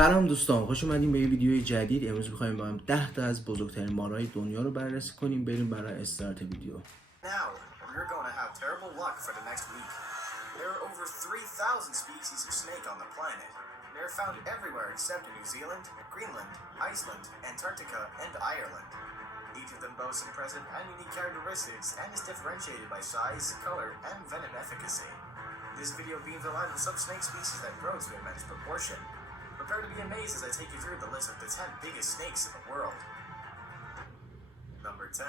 سلام دوستان، خوش اومدیم به یه ویدیوی جدید. امروز می‌خوایم با هم 10 تا از بزرگترین مارهای دنیا رو بررسی کنیم. بریم برای استارت ویدیو. Now, we're going to have terrible luck for the next week. There are over 3,000 species of snake on the planet. They're found everywhere except in New Zealand, Greenland, Iceland, Antarctica, and Ireland. Each of them boasts impressive and unique characteristics and is differentiated by size, color, and venom efficacy. This video beams a line of some snake species that grow to immense proportion. Prepare to be amazed as I take you through the list of the 10 biggest snakes in the world. Number 10.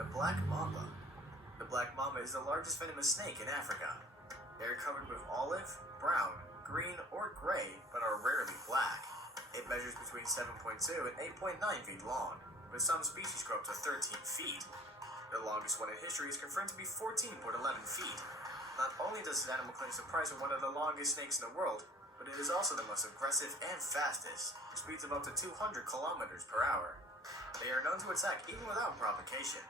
The Black Mamba. The Black Mamba is the largest venomous snake in Africa. They are covered with olive, brown, green, or gray, but are rarely black. It measures between 7.2 and 8.9 feet long, but some species grow up to 13 feet. The longest one in history is confirmed to be 14.11 feet. Not only does this animal claim the prize of one of the longest snakes in the world, but it is also the most aggressive and fastest, with speeds of up to 200 kilometers per hour. They are known to attack even without provocation.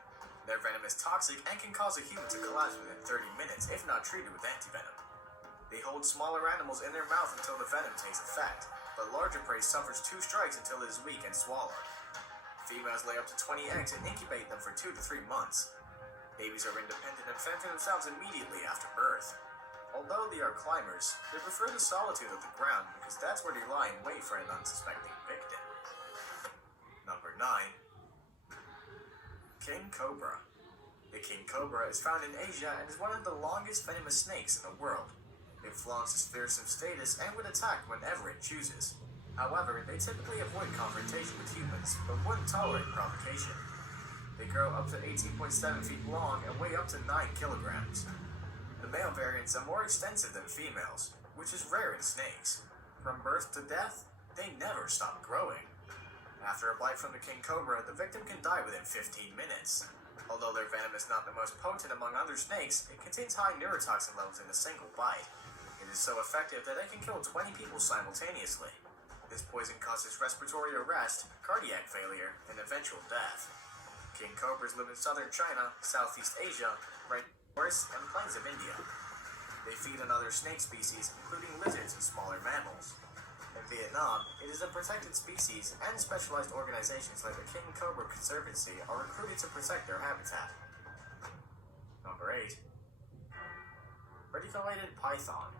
Their venom is toxic and can cause a human to collapse within 30 minutes if not treated with antivenom. They hold smaller animals in their mouth until the venom takes effect, but larger prey suffers 2 strikes until it is weak and swallowed. Females lay up to 20 eggs and incubate them for 2 to 3 months. Babies are independent and fend for themselves immediately after birth. Although they are climbers, they prefer the solitude of the ground because that's where they lie in wait for an unsuspecting victim. Number 9. King Cobra. The king cobra is found in Asia and is one of the longest venomous snakes in the world. It flaunts its fearsome status and would attack whenever it chooses. However, they typically avoid confrontation with humans, but wouldn't tolerate provocation. They grow up to 18.7 feet long and weigh up to 9 kilograms. The male variants are more extensive than females, which is rare in snakes. From birth to death, they never stop growing. After a bite from the king cobra, the victim can die within 15 minutes. Although their venom is not the most potent among other snakes, it contains high neurotoxin levels in a single bite. It is so effective that it can kill 20 people simultaneously. This poison causes respiratory arrest, cardiac failure, and eventual death. King cobras live in southern China, Southeast Asia, rainforests, and plains of India. They feed on other snake species, including lizards and smaller mammals. In Vietnam, it is a protected species, and specialized organizations like the King Cobra Conservancy are recruited to protect their habitat. Number 8. Reticulated Python.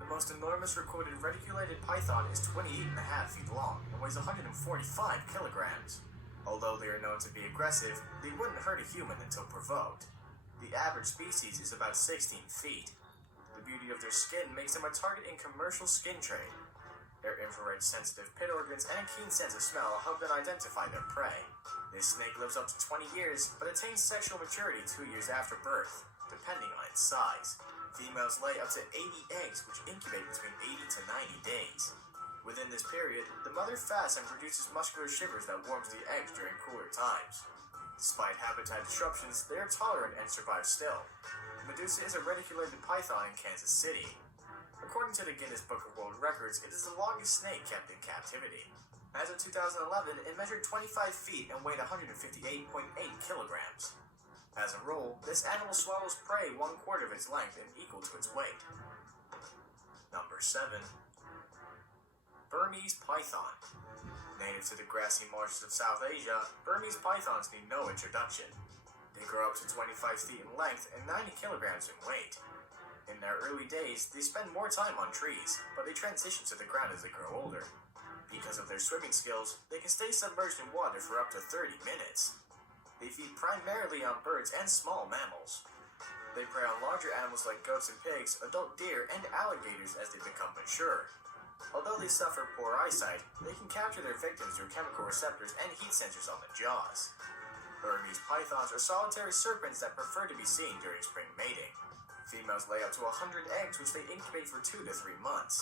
The most enormous recorded reticulated python is 28.5 feet long and weighs 145 kilograms. Although they are known to be aggressive, they wouldn't hurt a human until provoked. The average species is about 16 feet. The beauty of their skin makes them a target in commercial skin trade. Their infrared sensitive pit organs and a keen sense of smell help them identify their prey. This snake lives up to 20 years, but attains sexual maturity 2 years after birth, depending on its size. Females lay up to 80 eggs, which incubate between 80 to 90 days. Within this period, the mother fasts and produces muscular shivers that warms the eggs during cooler times. Despite habitat disruptions, they are tolerant and survive still. Medusa is a reticulated python in Kansas City. According to the Guinness Book of World Records, it is the longest snake kept in captivity. As of 2011, it measured 25 feet and weighed 158.8 kilograms. As a rule, this animal swallows prey 1/4 of its length and equal to its weight. Number 7. Burmese Python. Native to the grassy marshes of South Asia, Burmese pythons need no introduction. They grow up to 25 feet in length and 90 kilograms in weight. In their early days, they spend more time on trees, but they transition to the ground as they grow older. Because of their swimming skills, they can stay submerged in water for up to 30 minutes. They feed primarily on birds and small mammals. They prey on larger animals like goats and pigs, adult deer, and alligators as they become mature. Although they suffer poor eyesight, they can capture their victims through chemical receptors and heat sensors on the jaws. Burmese pythons are solitary serpents that prefer to be seen during spring mating. Females lay up to 100 eggs, which they incubate for 2 to 3 months.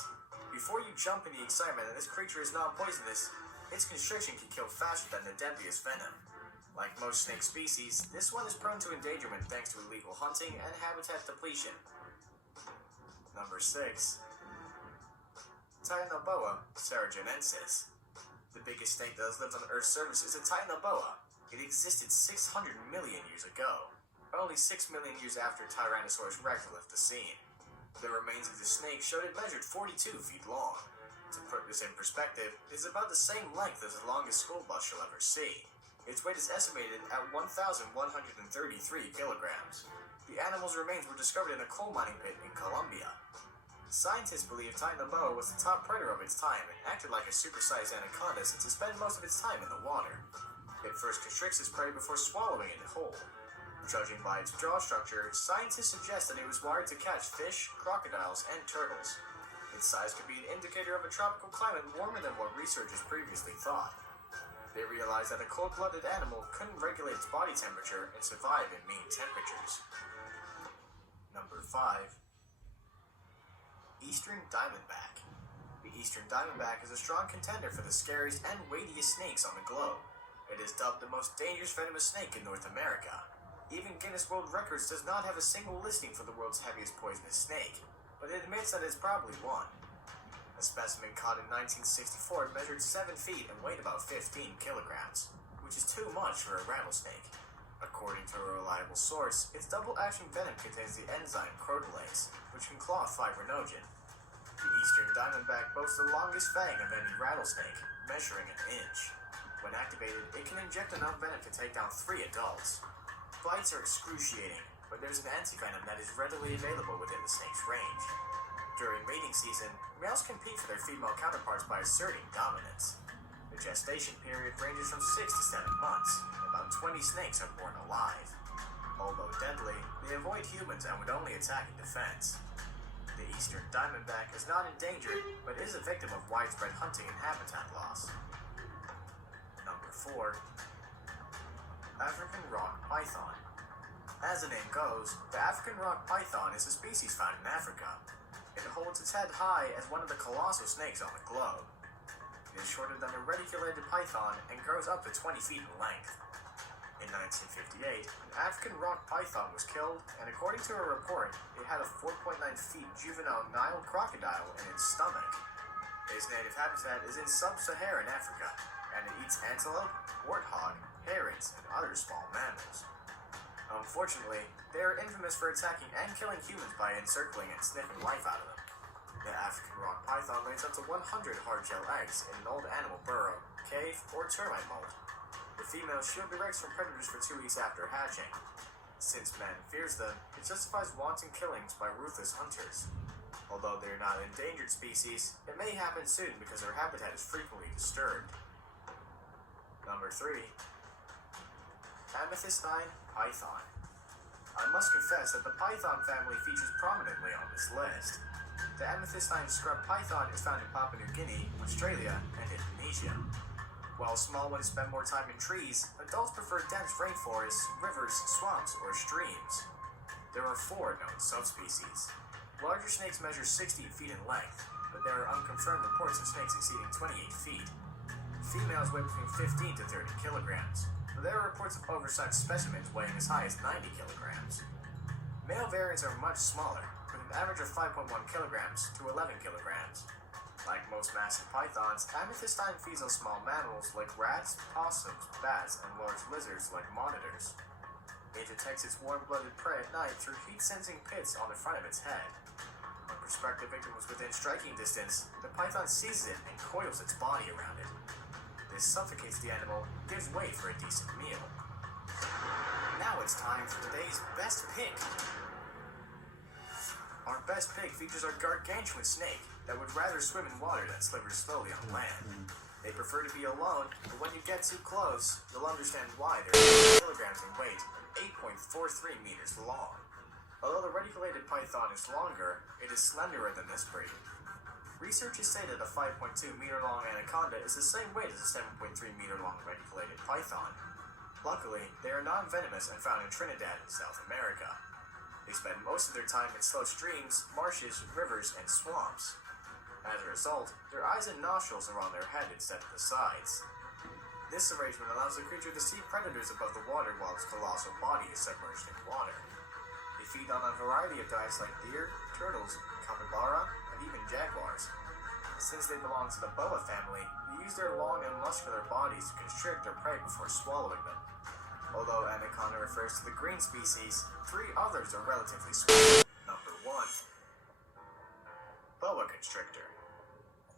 Before you jump in the excitement that this creature is non-poisonous, its constriction can kill faster than the deadliest venom. Like most snake species, this one is prone to endangerment thanks to illegal hunting and habitat depletion. Number 6. Titanoboa saragenensis. The biggest snake that has lived on Earth's surface is a Titanoboa. It existed 600 million years ago, only 6 million years after Tyrannosaurus Rex left the scene. The remains of the snake showed it measured 42 feet long. To put this in perspective, it is about the same length as the longest school bus you'll ever see. Its weight is estimated at 1,133 kilograms. The animal's remains were discovered in a coal mining pit in Colombia. Scientists believe Taipan was the top predator of its time and acted like a supersized anaconda since it spent most of its time in the water. It first constricts its prey before swallowing it whole. Judging by its jaw structure, scientists suggest that it was wired to catch fish, crocodiles, and turtles. Its size could be an indicator of a tropical climate warmer than what researchers previously thought. They realized that a cold-blooded animal couldn't regulate its body temperature and survive in mean temperatures. Number 5. Eastern Diamondback. The Eastern Diamondback is a strong contender for the scariest and weightiest snakes on the globe. It is dubbed the most dangerous venomous snake in North America. Even Guinness World Records does not have a single listing for the world's heaviest poisonous snake, but it admits that it's probably one. A specimen caught in 1964 measured 7 feet and weighed about 15 kilograms, which is too much for a rattlesnake. According to a reliable source, its double-action venom contains the enzyme crotalase, which can clot fibrinogen. The Eastern Diamondback boasts the longest fang of any rattlesnake, measuring an inch. When activated, it can inject enough venom to take down 3 adults. Bites are excruciating, but there's an antivenom that is readily available within the snake's range. During mating season, males compete for their female counterparts by asserting dominance. The gestation period ranges from 6 to 7 months. About 20 snakes are born alive. Although deadly, they avoid humans and would only attack in defense. The Eastern Diamondback is not endangered, but is a victim of widespread hunting and habitat loss. Number 4. African rock python. As the name goes, the African rock python is a species found in Africa. It holds its head high as one of the colossal snakes on the globe. It is shorter than a reticulated python and grows up to 20 feet in length. In 1958, an African rock python was killed, and according to a report, it had a 4.9 feet juvenile Nile crocodile in its stomach. Its native habitat is in sub-Saharan Africa, and it eats antelope, warthog, herons, and other small mammals. Unfortunately, they are infamous for attacking and killing humans by encircling and sniffing life out of them. The African rock python lays up to 100 hard-shell eggs in an old animal burrow, cave, or termite mold. The females shield their eggs from predators for 2 weeks after hatching. Since man fears them, it justifies wanton killings by ruthless hunters. Although they are not an endangered species, it may happen soon because their habitat is frequently disturbed. Number 3. Amethystine python. I must confess that the python family features prominently on this list. The amethystine scrub python is found in Papua New Guinea, Australia, and Indonesia. While small ones spend more time in trees, adults prefer dense rainforests, rivers, swamps, or streams. There are 4 known subspecies. Larger snakes measure 60 feet in length, but there are unconfirmed reports of snakes exceeding 28 feet. Females weigh between 15 to 30 kilograms. There are reports of oversized specimens weighing as high as 90 kilograms. Male variants are much smaller, with an average of 5.1 kilograms to 11 kilograms. Like most massive pythons, amethystine feeds on small mammals like rats, possums, bats, and large lizards like monitors. It detects its warm-blooded prey at night through heat-sensing pits on the front of its head. When prospective victim was within striking distance, the python seizes it and coils its body around it. This suffocates the animal and gives way for a decent meal. Now it's time for today's best pick. Our best pick features our gargantuan snake that would rather swim in water than slither slowly on land. They prefer to be alone, but when you get too close, you'll understand why they're 8 kilograms in weight and 8.43 meters long. Although the reticulated python is longer, it is slenderer than this breed. Researchers say that a 5.2 meter long anaconda is the same weight as a 7.3 meter long reticulated python. Luckily, they are non-venomous and found in Trinidad and South America. They spend most of their time in slow streams, marshes, rivers, and swamps. As a result, their eyes and nostrils are on their head instead of the sides. This arrangement allows the creature to see predators above the water while its colossal body is submerged in water. They feed on a variety of diets like deer, turtles, capybara, and even jaguars. Since they belong to the boa family, they use their long and muscular bodies to constrict their prey before swallowing them. Although anaconda refers to the green species, 3 others are relatively small. Number 1. Boa constrictor.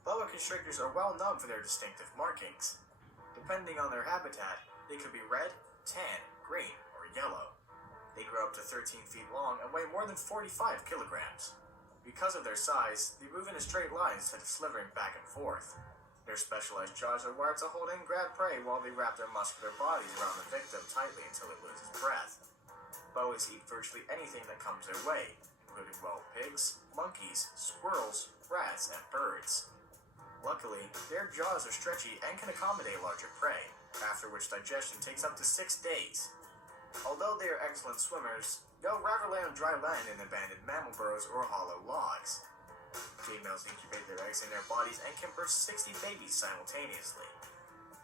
Boa constrictors are well known for their distinctive markings. Depending on their habitat, they could be red, tan, green, or yellow. They grow up to 13 feet long and weigh more than 45 kilograms. Because of their size, they move in a straight line instead of slithering back and forth. Their specialized jaws are wired to hold and grab prey while they wrap their muscular bodies around the victim tightly until it loses breath. Boas eat virtually anything that comes their way, including wild pigs, monkeys, squirrels, rats, and birds. Luckily, their jaws are stretchy and can accommodate larger prey, after which digestion takes up to 6 days. Although they are excellent swimmers, they'll rather lay on dry land in abandoned mammal burrows or hollow logs. Females incubate their eggs in their bodies and can birth 60 babies simultaneously.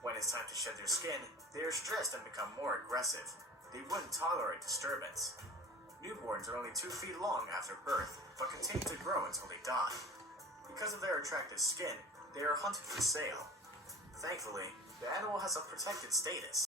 When it's time to shed their skin, they are stressed and become more aggressive. They wouldn't tolerate disturbance. Newborns are only 2 feet long after birth, but continue to grow until they die. Because of their attractive skin, they are hunted for sale. Thankfully, the animal has a protected status.